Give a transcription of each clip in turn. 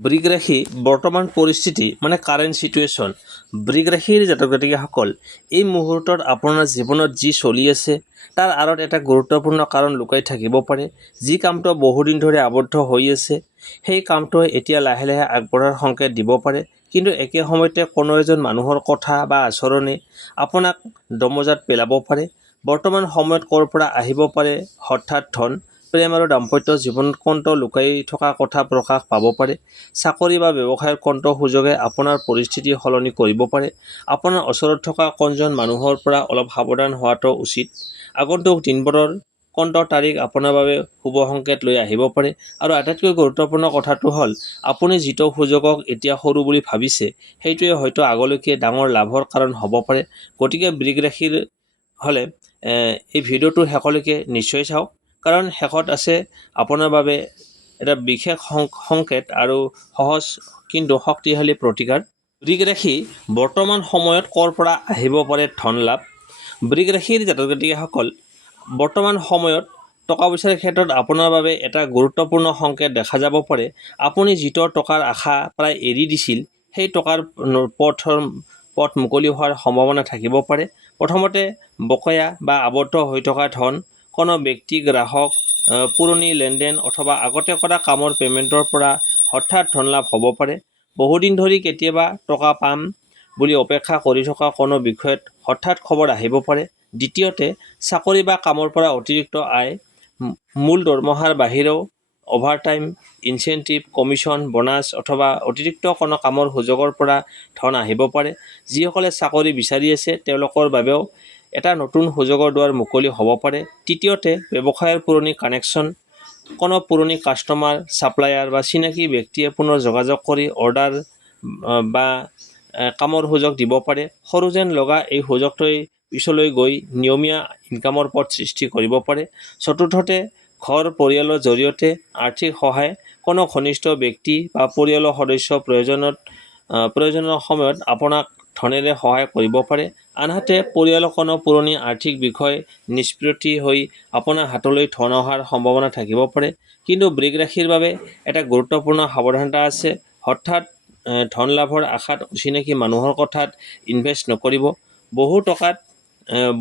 বৃগ ৰাশি বৰ্তমান পৰিস্থিতি মানে কাৰেণ্ট চিটুৱেশ্যন বৃগ ৰাশিৰ জাতক জাতিকাসকল এই মুহূৰ্তত আপোনাৰ জীৱনত যি চলি আছে তাৰ আঁৰত এটা গুৰুত্বপূৰ্ণ কাৰণ লুকাই থাকিব পাৰে। যি কামটো বহুদিন ধৰি আবদ্ধ হৈ আছে সেই কামটোৱে এতিয়া লাহে লাহে আগবঢ়াৰ সংকেত দিব পাৰে, কিন্তু একে সময়তে কোনো এজন মানুহৰ কথা বা আচৰণে আপোনাক দমজাত পেলাব পাৰে। বৰ্তমান সময়ত ক'ৰ পৰা আহিব পাৰে হঠাৎ ধন, প্ৰেম আৰু দাম্পত্য জীৱনত কোনটো লুকাই থকা কথা প্ৰকাশ পাব পাৰে। চাকৰি বা ব্যৱসায়ৰ কোনটো সুযোগে আপোনাৰ পৰিস্থিতি সলনি কৰিব পাৰে। আপোনাৰ ওচৰত থকা কোনজন মানুহৰ পৰা অলপ সাৱধান হোৱাটো উচিত। আগন্তুক দিনবোৰৰ কোনটো তাৰিখ আপোনাৰ বাবে শুভ সংকেত লৈ আহিব পাৰে। আৰু আটাইতকৈ গুৰুত্বপূৰ্ণ কথাটো হ'ল আপুনি যিটো সুযোগক এতিয়া সৰু বুলি ভাবিছে সেইটোৱে হয়তো আগলৈকে ডাঙৰ লাভৰ কাৰণ হ'ব পাৰে। গতিকে বৃগ ৰাশিৰ হ'লে এই ভিডিঅ'টো শেষলৈকে নিশ্চয় চাওক, কাৰণ শেষত আছে আপোনাৰ বাবে এটা বিশেষ সংকেত আৰু সহজ কিন্তু শক্তিশালী প্ৰতিকাৰ। বৃগ ৰাশি বৰ্তমান সময়ত ক'ৰ পৰা আহিব পাৰে ধন লাভ। বৃগ ৰাশিৰ জাতক জাতিকাসকল বৰ্তমান সময়ত টকা পইচাৰ ক্ষেত্ৰত আপোনাৰ বাবে এটা গুৰুত্বপূৰ্ণ সংকেত দেখা যাব পাৰে। আপুনি যিটো টকাৰ আশা প্ৰায় এৰি দিছিল সেই টকাৰ পথ মুকলি হোৱাৰ সম্ভাৱনা থাকিব পাৰে। প্ৰথমতে বকেয়া বা আবদ্ধ হৈ থকা ধন, কোনো ব্যক্তি গ্ৰাহক, পুৰণি লেনদেন অথবা আগতে কৰা কামৰ পে'মেণ্টৰ পৰা হঠাৎ ধন লাভ হ'ব পাৰে। বহুদিন ধৰি কেতিয়াবা টকা পাম বুলি অপেক্ষা কৰি থকা কোনো বিষয়ত হঠাৎ খবৰ আহিব পাৰে। দ্বিতীয়তে চাকৰি বা কামৰ পৰা অতিৰিক্ত আয়, মূল দৰমহাৰ বাহিৰেও অভাৰটাইম, ইনচেণ্টিভ, কমিশ্যন, বোনাছ অথবা অতিৰিক্ত কোনো কামৰ সুযোগৰ পৰা ধন আহিব পাৰে। যিসকলে চাকৰি বিচাৰি আছে তেওঁলোকৰ বাবেও এটা নতুন সুযোগৰ দুৱাৰ মুকলি হ'ব পাৰে। তৃতীয়তে ব্যৱসায়ৰ পুৰণি কানেকশ্যন, কোনো পুৰণি কাষ্টমাৰ, ছাপ্লায়াৰ বা চিনাকি ব্যক্তিয়ে পুনৰ যোগাযোগ কৰি অৰ্ডাৰ বা কামৰ সুযোগ দিব পাৰে। সৰু যেন লগা এই সুযোগটোৱে পিছলৈ গৈ নিয়মীয়া ইনকামৰ পথ সৃষ্টি কৰিব পাৰে। চতুৰ্থতে ঘৰ পৰিয়ালৰ জৰিয়তে আৰ্থিক সহায়, কোনো ঘনিষ্ঠ ব্যক্তি বা পৰিয়ালৰ সদস্য প্ৰয়োজনৰ সময়ত আপোনাক ধনেৰে সহায় কৰিব পাৰে। আনহাতে পৰিয়ালৰ কোনো পুৰণি আৰ্থিক বিষয় নিষ্পত্তি হৈ আপোনাৰ হাতলৈ ধন অহাৰ সম্ভাৱনা থাকিব পাৰে। কিন্তু বৃগ ৰাশিৰ বাবে এটা গুৰুত্বপূৰ্ণ সাৱধানতা আছে। হঠাৎ ধন লাভৰ আশাত অচিনাকি মানুহৰ কথাত ইনভেষ্ট নকৰিব।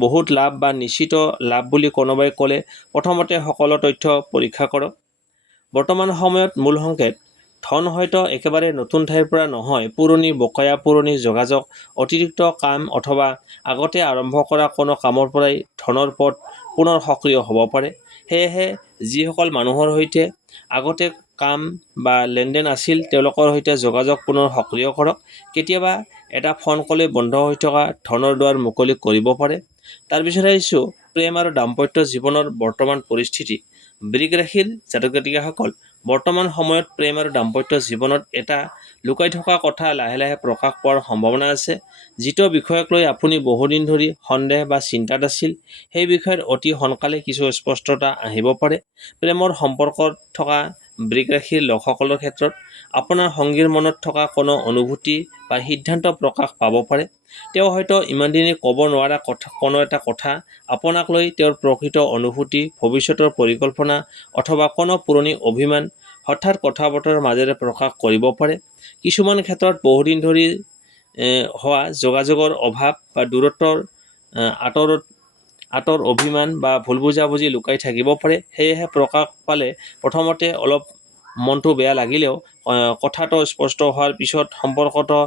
বহুত লাভ বা নিশ্চিত লাভ বুলি কোনোবাই ক'লে প্ৰথমতে সকলো তথ্য পৰীক্ষা কৰক। বৰ্তমান সময়ত মূল সংকেত, ধন হয়তো একেবাৰে নতুন ঠাইৰ পৰা নহয়, পুৰণি বকেয়া, পুৰণি যোগাযোগ, অতিৰিক্ত কাম অথবা আগতে আৰম্ভ কৰা কোনো কামৰ পৰাই ধনৰ পথ পুনৰ সক্ৰিয় হ'ব পাৰে। সেয়েহে যিসকল মানুহৰ সৈতে আগতে কাম বা লেনদেন আছিল তেওঁলোকৰ সৈতে যোগাযোগ পুনৰ সক্ৰিয় কৰক। কেতিয়াবা এটা ফোন কলে বন্ধ হৈ থকা ধনৰ দুৱাৰ মুকলি কৰিব পাৰে। তাৰপিছত আহিছোঁ প্ৰেম আৰু দাম্পত্য জীৱনৰ বৰ্তমান পৰিস্থিতি। বৃগ ৰাশিৰ জাতক জাতিকাসকল বৰ্তমান সময়ত প্ৰেম আৰু দাম্পত্য জীৱনত এটা লুকাই থকা কথা লাহে লাহে প্ৰকাশ পোৱাৰ সম্ভাৱনা আছে। যিটো বিষয়ক লৈ আপুনি বহুদিন ধৰি সন্দেহ বা চিন্তাত আছিল সেই বিষয়ত অতি সোনকালে কিছু স্পষ্টতা আহিব পাৰে। প্ৰেমৰ সম্পৰ্কত থকা বৃগ ৰাশিৰ লোকসকলৰ ক্ষেত্ৰত আপোনাৰ সংগীৰ মনত থকা কোনো অনুভূতি বা সিদ্ধান্ত প্ৰকাশ পাব পাৰে। তেওঁ হয়তো ইমান দিনে ক'ব নোৱাৰা কোনো এটা কথা আপোনাক লৈ তেওঁৰ প্ৰকৃত অনুভূতি, ভৱিষ্যতৰ পৰিকল্পনা অথবা কোনো পুৰণি অভিমান হঠাৎ কথা বতৰাৰ মাজেৰে প্ৰকাশ কৰিব পাৰে। কিছুমান ক্ষেত্ৰত বহুদিন ধৰি হোৱা যোগাযোগৰ অভাৱ বা দূৰত্বৰ আঁতৰ অভিমান বা ভুল বুজাবুজি লুকাই থাকিব পাৰে। সেয়েহে প্ৰকাশ পালে প্ৰথমতে অলপ মনটো বেয়া লাগিলেও কথাটো স্পষ্ট হোৱাৰ পিছত সম্পৰ্কটো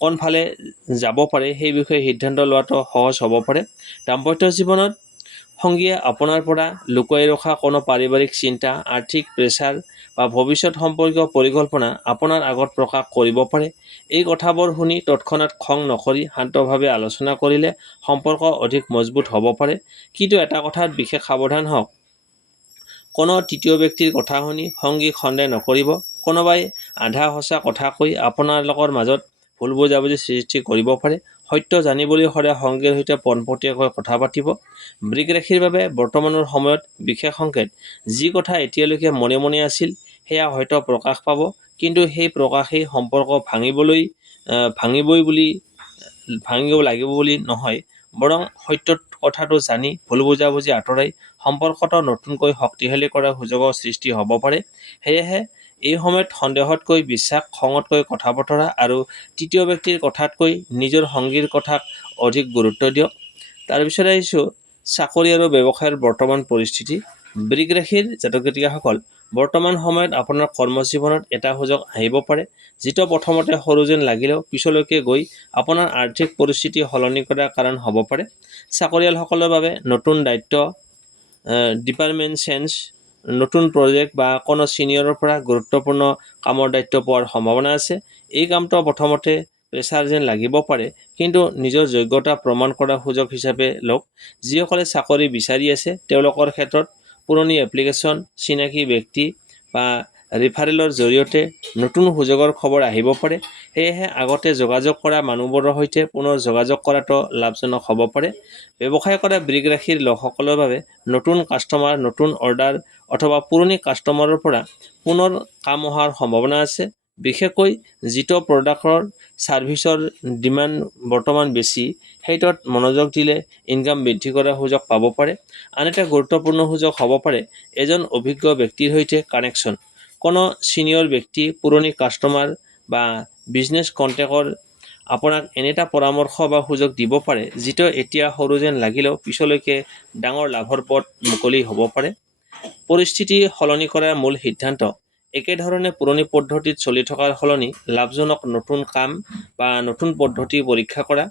কোনফালে যাব পাৰে সেই বিষয়ে সিদ্ধান্ত লোৱাটো সহজ হ'ব পাৰে। দাম্পত্য জীৱনত সংগীয়ে আপোনাৰ পৰা লুকুৱাই ৰখা কোনো পাৰিবাৰিক চিন্তা, আৰ্থিক প্ৰেছাৰ বা ভৱিষ্যত সম্পৰ্কীয় পৰিকল্পনা আপোনাৰ আগত প্ৰকাশ কৰিব পাৰে। এই কথাবোৰ শুনি তৎক্ষণাত খং নকৰি শান্তভাৱে আলোচনা কৰিলে সম্পৰ্ক অধিক মজবুত হ'ব পাৰে। কিন্তু এটা কথাত বিশেষ সাৱধান হওক, কোনো তৃতীয় ব্যক্তিৰ কথা শুনি সংগীক সন্দেহ নকৰিব। কোনোবাই আধা সঁচা কথা কৈ আপোনালোকৰ মাজত ভুল বুজাবুজি সৃষ্টি কৰিব পাৰে। সত্য জানিবলৈ সদায় সংগীৰ সৈতে পোনপটীয়াকৈ কথা পাতিব। বৃগ ৰাশিৰ বাবে বৰ্তমানৰ সময়ত বিশেষ সংকেত, যি কথা এতিয়ালৈকে মনে মনে আছিল সেয়া হয়তো প্ৰকাশ পাব, কিন্তু সেই প্ৰকাশেই সম্পৰ্ক ভাঙিব লাগিব বুলি নহয়, বৰং সত্য কথাটো জানি ভুল বুজাবুজি আঁতৰাই সম্পৰ্কটো নতুনকৈ শক্তিশালী কৰাৰ সুযোগৰ সৃষ্টি হ'ব পাৰে। সেয়েহে এই সময়ত সন্দেহতকৈ বিশ্বাস, খঙতকৈ কথা বতৰা আৰু তৃতীয় ব্যক্তিৰ কথাতকৈ নিজৰ সংগীৰ কথাক অধিক গুৰুত্ব দিয়ক। তাৰপিছত আহিছোঁ চাকৰি আৰু ব্যৱসায়ৰ বৰ্তমান পৰিস্থিতি। বৃগ ৰাশিৰ জাতক জাতিকাসকল, বৰ্তমান সময়ত আপোনাৰ কৰ্মজীৱনত এটা সুযোগ আহিব পাৰে, যিটো প্ৰথমতে সৰু যেন লাগিলেও পিছলৈকে গৈ আপোনাৰ আৰ্থিক পৰিস্থিতি সলনি কৰাৰ কাৰণ হ'ব পাৰে। চাকৰিয়ালসকলৰ বাবে নতুন দায়িত্ব, ডিপাৰ্টমেণ্ট চেঞ্জ, নতুন প্ৰজেক্ট বা কোনো ছিনিয়ৰৰ পৰা গুৰুত্বপূৰ্ণ কামৰ দায়িত্ব পোৱাৰ সম্ভাৱনা আছে। এই কামটো প্ৰথমতে প্ৰেছাৰ যেন লাগিব পাৰে, কিন্তু নিজৰ যোগ্যতা প্ৰমাণ কৰাৰ সুযোগ হিচাপে লওক। যিসকলে চাকৰি বিচাৰি আছে তেওঁলোকৰ ক্ষেত্ৰত পুৰণি এপ্লিকেশ্যন, চিনাকি ব্যক্তি বা ৰিফাৰেলৰ জৰিয়তে নতুন সুযোগৰ খবৰ আহিব পাৰে। সেয়েহে আগতে যোগাযোগ কৰা মানুহবোৰৰ সৈতে পুনৰ যোগাযোগ কৰাটো লাভজনক হ'ব পাৰে। ব্যৱসায় কৰা বৃগ ৰাশিৰ লোকসকলৰ বাবে নতুন কাষ্টমাৰ, নতুন অৰ্ডাৰ অথবা পুৰণি কাষ্টমাৰৰ পৰা পুনৰ কাম অহাৰ সম্ভাৱনা আছে। বিশেষকৈ যিটো প্ৰডাক্টৰ ছাৰ্ভিচৰ ডিমাণ্ড বৰ্তমান বেছি, সেইটোত মনোযোগ দিলে ইনকাম বৃদ্ধি কৰাৰ সুযোগ পাব পাৰে। আন এটা গুৰুত্বপূৰ্ণ সুযোগ হ'ব পাৰে এজন অভিজ্ঞ ব্যক্তিৰ সৈতে কানেকশ্যন। কোনো ছিনিয়ৰ ব্যক্তি, পুৰণি কাষ্টমাৰ বা বিজনেছ কণ্টেক্টৰ আপোনাক এনে এটা পৰামৰ্শ বা সুযোগ দিব পাৰে, যিটো এতিয়া সৰু যেন লাগিলেও পিছলৈকে ডাঙৰ লাভৰ পথ মুকলি হ'ব পাৰে। পৰিস্থিতি সলনি কৰাৰ মূল সিদ্ধান্ত, একেধৰণে পুৰণি পদ্ধতিত চলি থকাৰ সলনি লাভজনক নতুন কাম বা নতুন পদ্ধতি পৰীক্ষা কৰা।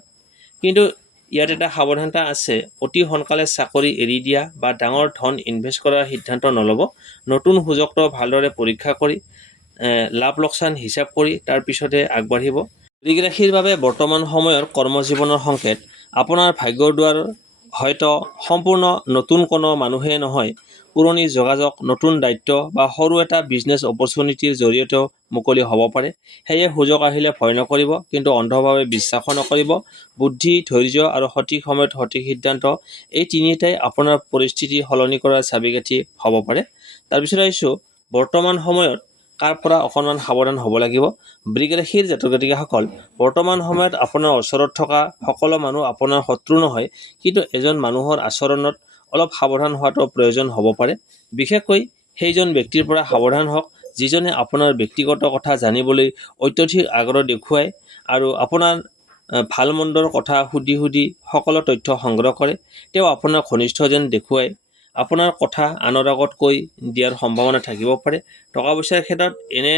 কিন্তু ইয়াত এটা সাৱধানতা আছে, অতি সোনকালে চাকৰি এৰি দিয়া বা ডাঙৰ ধন ইনভেষ্ট কৰাৰ সিদ্ধান্ত নল'ব। নতুন সুযোগটো ভালদৰে পৰীক্ষা কৰি লাভ লোকচান হিচাপ কৰি তাৰ পিছতে আগবাঢ়িব। বৃগ ৰাশিৰ বাবে বৰ্তমান সময়ৰ কৰ্মজীৱনৰ সংকেত, আপোনাৰ ভাগ্যৰ দুৱাৰ হয়তো সম্পূৰ্ণ নতুন কোনো মানুহে নহয়, পুৰণি যোগাযোগ, নতুন দায়িত্ব বা সৰু এটা বিজনেছ অপৰচুনিটিৰ জৰিয়তেও মুকলি হ'ব পাৰে। সেয়ে সুযোগ আহিলে ভয় নকৰিব, কিন্তু অন্ধভাৱে বিশ্বাসো নকৰিব। বুদ্ধি, ধৈৰ্য আৰু সঠিক সময়ত সঠিক সিদ্ধান্ত, এই তিনিটাই আপোনাৰ পৰিস্থিতি সলনি কৰাৰ চাবিকাঠি হ'ব পাৰে। তাৰপিছত আহিছোঁ বৰ্তমান সময়ত কাৰ পৰা অকণমান সাৱধান হ'ব লাগিব। বৃগ ৰাশিৰ জাতক জাতিকাসকল, বৰ্তমান সময়ত আপোনাৰ ওচৰত থকা সকলো মানুহ আপোনাৰ শত্ৰু নহয়, কিন্তু এজন মানুহৰ আচৰণত অলপ সাৱধান হোৱাটো প্ৰয়োজন হ'ব পাৰে। বিশেষকৈ সেইজন ব্যক্তিৰ পৰা সাৱধান হওক যিজনে আপোনাৰ ব্যক্তিগত কথা জানিবলৈ অত্যধিক আগ্ৰহ দেখুৱায় আৰু আপোনাৰ ভাল মন্দৰ কথা সুধি সকলো তথ্য সংগ্ৰহ কৰে। তেওঁ আপোনাৰ ঘনিষ্ঠ যেন দেখুৱায়, আপোনাৰ কথা আনৰ আগত কৈ দিয়াৰ সম্ভাৱনা থাকিব পাৰে। টকা পইচাৰ ক্ষেত্ৰত এনে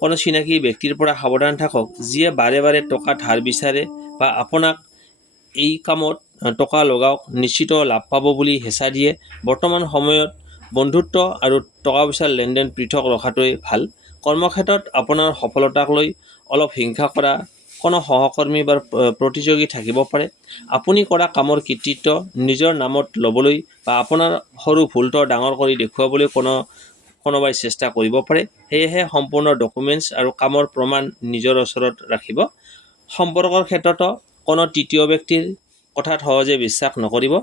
কোনো চিনাকি ব্যক্তিৰ পৰা সাৱধান থাকক, যিয়ে বাৰে বাৰে টকা ধাৰ বিচাৰে বা আপোনাক এই কামত টকা লগাওক, নিশ্চিত লাভ পাব বুলি হেঁচা দিয়ে। বৰ্তমান সময়ত বন্ধুত্ব আৰু টকা পইচাৰ লেনদেন পৃথক ৰখাটোৱেই ভাল। কৰ্মক্ষেত্ৰত আপোনাৰ সফলতাক লৈ অলপ হিংসা কৰা কোনো সহকৰ্মী বা প্ৰতিযোগী থাকিব পাৰে। আপুনি কৰা কামৰ কৃতিত্ব নিজৰ নামত ল'বলৈ বা আপোনাৰ সৰু ভুলটো ডাঙৰ কৰি দেখুৱাবলৈ কোনোবাই চেষ্টা কৰিব পাৰে। সেয়েহে সম্পূৰ্ণ ডকুমেণ্টছ আৰু কামৰ প্ৰমাণ নিজৰ ওচৰত ৰাখিব। সম্পৰ্কৰ ক্ষেত্ৰতো কোনো তৃতীয় ব্যক্তিৰ কথাত সহজে বিশ্বাস নকৰিব।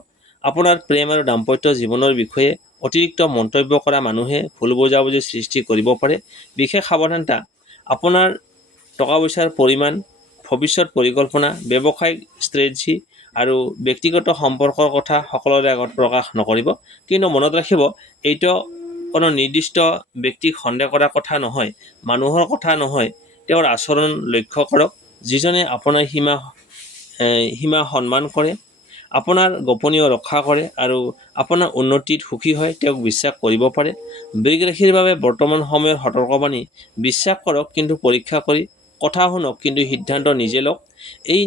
আপোনাৰ প্ৰেম আৰু দাম্পত্য জীৱনৰ বিষয়ে অতিৰিক্ত মন্তব্য কৰা মানুহে ভুল বুজাবুজিৰ সৃষ্টি কৰিব পাৰে। বিশেষ সাৱধানতা, আপোনাৰ টকা পইচাৰ পৰিমাণ, ভৱিষ্যত পৰিকল্পনা, ব্যৱসায়িক ষ্ট্ৰেটেজি আৰু ব্যক্তিগত সম্পৰ্কৰ কথা সকলোৰে আগত প্ৰকাশ নকৰিব। কিন্তু মনত ৰাখিব, এইটো কোনো নিৰ্দিষ্ট ব্যক্তিক সন্দেহ কৰাৰ কথা নহয়, মানুহৰ কথা নহয়, তেওঁৰ আচৰণ লক্ষ্য কৰক। যিজনে আপোনাৰ সীমা সন্মান কৰে, আপোনাৰ গোপনীয় ৰক্ষা কৰে আৰু আপোনাৰ উন্নতিত সুখী হয়, তেওঁক বিশ্বাস কৰিব পাৰে। বৃগ ৰাশিৰ বাবে বৰ্তমান সময়ৰ সতৰ্কবাণী, বিশ্বাস কৰক কিন্তু পৰীক্ষা কৰি, কথা শুনক কিন্তু সিদ্ধান্ত নিজে লওক। এই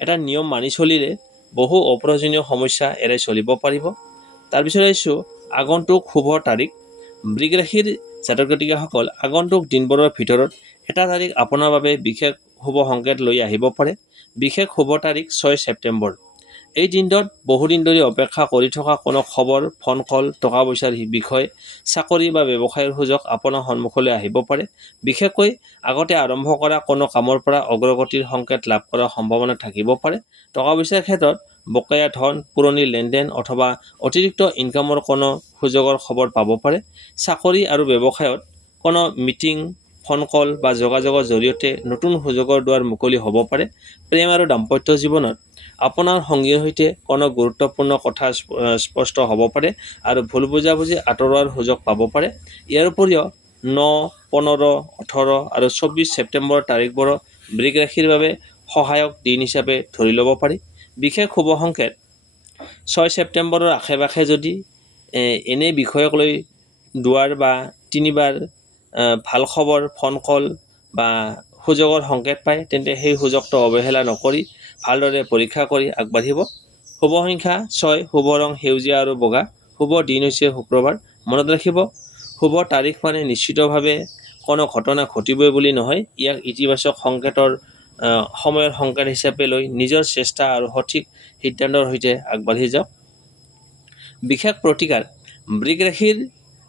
এটা নিয়ম মানি চলিলে বহু অপ্ৰয়োজনীয় সমস্যা এৰাই চলিব পাৰিব। তাৰপিছত আহিছোঁ আগন্তুক শুভ তাৰিখ। বৃগ ৰাশিৰ জাতক জাতিকাসকল, আগন্তুক দিনবোৰৰ ভিতৰত এটা তাৰিখ আপোনাৰ বাবে বিশেষ শুভ সংকেত লৈ আহিব পাৰে। বিশেষ শুভ তাৰিখ 6 ছেপ্টেম্বৰ। এই দিনটোত বহুদিন ধৰি অপেক্ষা কৰি থকা কোনো খবৰ, ফোন কল, টকা পইচাৰ বিষয়, চাকৰি বা ব্যৱসায়ৰ সুযোগ আপোনাৰ সন্মুখলৈ আহিব পাৰে। বিশেষকৈ আগতে আৰম্ভ কৰা কোনো কামৰ পৰা অগ্ৰগতিৰ সংকেত লাভ কৰাৰ সম্ভাৱনা থাকিব পাৰে। টকা পইচাৰ ক্ষেত্ৰত বকেয়া ধন, পুৰণি লেনদেন অথবা অতিৰিক্ত ইনকামৰ কোনো সুযোগৰ খবৰ পাব পাৰে। চাকৰি আৰু ব্যৱসায়ত কোনো মিটিং, ফোন কল বা যোগাযোগৰ জৰিয়তে নতুন সুযোগৰ দুৱাৰ মুকলি হ'ব পাৰে। প্ৰেম আৰু দাম্পত্য জীৱনত আপোনাৰ সংগীৰ সৈতে কোনো গুৰুত্বপূৰ্ণ কথা স্পষ্ট হ'ব পাৰে আৰু ভুল বুজাবুজি আঁতৰোৱাৰ সুযোগ পাব পাৰে। ইয়াৰ উপৰিও 15, 18 আৰু 24 ছেপ্টেম্বৰ তাৰিখবোৰ বৃগ ৰাশিৰ বাবে সহায়ক দিন হিচাপে ধৰি ল'ব পাৰি। বিশেষ শুভ সংকেত 6 ছেপ্টেম্বৰৰ আশে-পাশে যদি এনে বিষয়ক লৈ দুৱাৰ বা তিনিবাৰ ভাল খবৰ, ফোন কল বা সুযোগৰ সংকেত পায়, তেন্তে সেই সুযোগটো অৱহেলা নকৰি ভালদৰে পৰীক্ষা কৰি আগবাঢ়িব। শুভ সংখ্যা 6, শুভ ৰং সেউজীয়া আৰু বগা, শুভ দিন হৈছে শুক্ৰবাৰ। মনত ৰাখিব, শুভ তাৰিখ মানে নিশ্চিতভাৱে কোনো ঘটনা ঘটিবই বুলি নহয়, ইয়াক ইতিবাচক সংকেতৰ সময়ৰ সংকেত হিচাপে লৈ নিজৰ চেষ্টা আৰু সঠিক সিদ্ধান্তৰ সৈতে আগবাঢ়ি যাওক। বিশেষ প্ৰতিকাৰ বৃগ ৰাশিৰ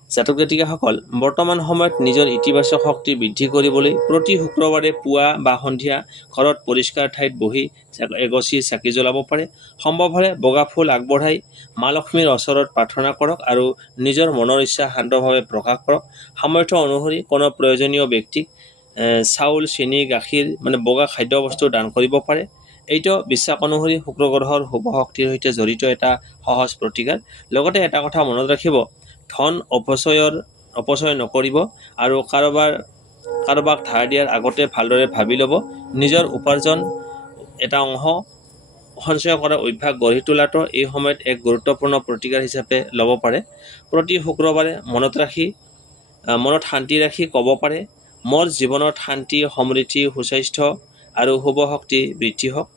জাতক জাতিকাসকল বৰ্তমান সময়ত নিজৰ ইতিবাচক শক্তি বৃদ্ধি কৰিবলৈ প্ৰতি শুক্ৰবাৰে পুৱা বা সন্ধিয়া ঘৰত পৰিষ্কাৰ ঠাইত বহি এগছি চাকি জ্বলাব পাৰে। সম্ভৱ হ'লে বগা ফুল আগবঢ়াই মা লক্ষ্মীৰ ওচৰত প্ৰাৰ্থনা কৰক আৰু নিজৰ মনৰ ইচ্ছা শান্তভাৱে প্ৰকাশ কৰক। সামৰ্থ্য অনুসৰি কোনো প্ৰয়োজনীয় ব্যক্তিক চাউল, চেনি, গাখীৰ বগা খাদ্যবস্তু দান কৰিব পাৰে। এইটো বিশ্বাস অনুসৰি শুক্ৰ গ্ৰহৰ শুভ শক্তিৰ সৈতে জড়িত এটা সহজ প্ৰতিকাৰ। লগতে এটা কথা মনত ৰাখিব, ধন অপচয় নকৰিব আৰু কাৰোবাক ধাৰ দিয়াৰ আগতে ভালদৰে ভাবি ল'ব। নিজৰ উপাৰ্জন এটা অংশ সঞ্চয় কৰাৰ অভ্যাস গঢ়ি তোলাটো এই সময়ত এক গুৰুত্বপূৰ্ণ প্ৰতিকাৰ হিচাপে ল'ব পাৰে। প্ৰতি শুক্ৰবাৰে মনত শান্তি ৰাখি ক'ব পাৰে, মোৰ জীৱনত শান্তি, সমৃদ্ধি, সুস্বাস্থ্য আৰু শুভ শক্তি বৃদ্ধি হওক।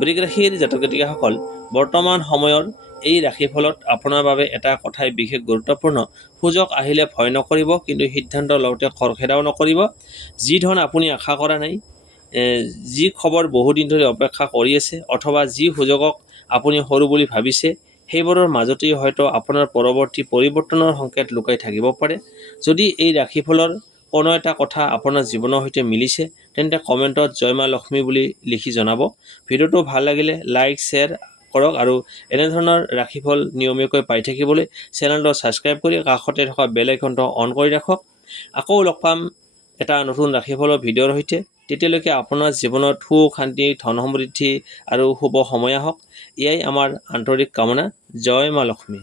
বৃগ ৰাশিৰ জাতক জাতিকাসকল বৰ্তমান সময়ৰ এই ৰাশিফলত আপোনাৰ বাবে এটা কথাই বিশেষ গুৰুত্বপূৰ্ণ। সুযোগ আহিলে ভয় নকৰিব, কিন্তু সিদ্ধান্ত লওঁতে খৰখেদাও নকৰিব। যি ধন আপুনি আশা কৰা নাই, যি খবৰ বহুদিন ধৰি অপেক্ষা কৰি আছে, অথবা যি সুযোগক আপুনি সৰু বুলি ভাবিছে, সেইবোৰৰ মাজতেই হয়তো আপোনাৰ পৰৱৰ্তী পৰিৱৰ্তনৰ সংকেত লুকাই থাকিব পাৰে। যদি এই ৰাশিফলৰ কোনো এটা কথা আপোনাৰ জীৱনৰ সৈতে মিলিছে, তেন্তে কমেণ্টত জয় মা লক্ষ্মী বুলি লিখি জনাব। ভিডিঅ'টো ভাল লাগিলে লাইক, শ্বেয়াৰ কৰক আৰু এনেধৰণৰ ৰাশিফল নিয়মীয়াকৈ পাই থাকিবলৈ চেনেলটো ছাবস্ক্ৰাইব কৰি কাষতে থকা বেল আইকনটো অন কৰি ৰাখক। আকৌ লগ পাম এটা নতুন ৰাশিফলৰ ভিডিঅ'ৰ সৈতে। তেতিয়ালৈকে আপোনাৰ জীৱনত সুখ, শান্তি, ধন সমৃদ্ধি আৰু শুভ সময় আহক। এয়াই আমাৰ আন্তৰিক কামনা। জয় মা লক্ষ্মী।